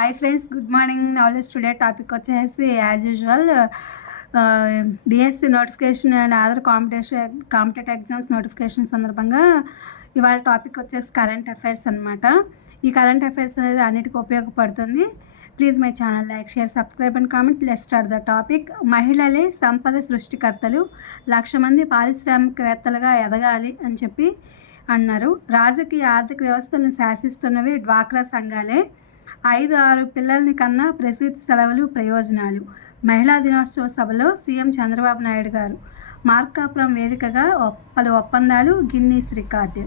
Hi friends, good morning. Knowledge today topic వచ్చేసి as usual DSC notification and other competitive exams notification సందర్భంగా ఇవాళ topic వచ్చేసి current affairs అనమాట. ఈ current affairs అనేది అన్నిటికీ ఉపయోగపడుతుంది. Please my channel like, share, subscribe and comment. Let's start the topic. మహిళలే సంపద సృష్టికర్తలు, 1,00,000 మంది పారిశ్రామికవేత్తలుగా ఎదగాలి అని చెప్పి అన్నారు. రాజకీయ ఆర్థిక వ్యవస్థలను శాసిస్తున్నవి డ్వాక్రా సంఘాలే. 5-6 పిల్లల్ని కన్నా ప్రసూతి సెలవులు ప్రయోజనాలు. మహిళా దినోత్సవ సభలో సీఎం చంద్రబాబు నాయుడు గారు. మార్కాపురం వేదికగా పలు ఒప్పందాలు, గిన్నీస్ రికార్డు.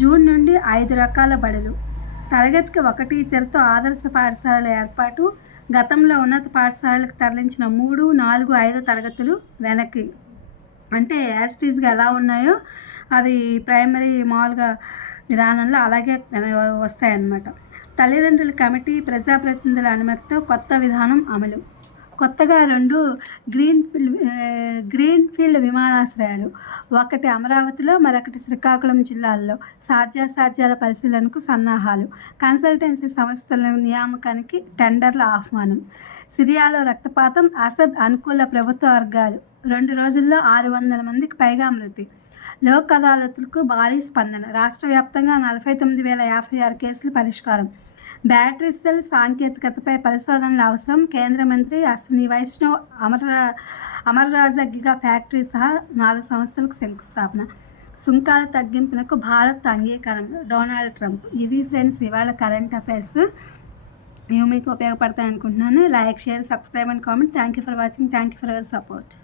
జూన్ నుండి 5 రకాల బడులు. తరగతికి 1 టీచర్తో ఆదర్శ పాఠశాలల ఏర్పాటు. గతంలో ఉన్నత పాఠశాలలకు తరలించిన 3, 4, 5 తరగతులు వెనక్కి. అంటే యాస్టీజ్గా ఎలా ఉన్నాయో అవి ప్రైమరీ మామూలుగా విధానంలో అలాగే వస్తాయన్నమాట. తల్లిదండ్రుల కమిటీ, ప్రజాప్రతినిధుల అనుమతితో కొత్త విధానం అమలు. కొత్తగా 2 గ్రీన్ఫీల్డ్ విమానాశ్రయాలు, ఒకటి అమరావతిలో, మరొకటి శ్రీకాకుళం జిల్లాల్లో. సాధ్యాసాధ్యాల పరిశీలనకు సన్నాహాలు. కన్సల్టెన్సీ సంస్థల నియామకానికి టెండర్ల ఆహ్వానం. సిరియాలో రక్తపాతం, అసద్ అనుకూల ప్రభుత్వ వర్గాలు. 2 రోజుల్లో 600 మందికి పైగా మృతి. లోక్ అదాలతులకు భారీ స్పందన. రాష్ట్ర వ్యాప్తంగా 49,056 కేసులు పరిష్కారం. బ్యాటరీ సెల్ సాంకేతికతపై పరిశోధనలు అవసరం. కేంద్ర మంత్రి అశ్విని వైష్ణవ్ అమర్ రాజా గిగా ఫ్యాక్టరీ సహా 4 సంస్థలకు శంకుస్థాపన. సుంకాల తగ్గింపునకు భారత్ అంగీకారం. Donald Trump. ఇవి ఫ్రెండ్స్ ఇవాళ కరెంట్ అఫైర్స్. ఇవి మీకు ఉపయోగపడతాయి అనుకుంటున్నాను. Like, share, subscribe and comment. Thank you for watching. Thank you for your support.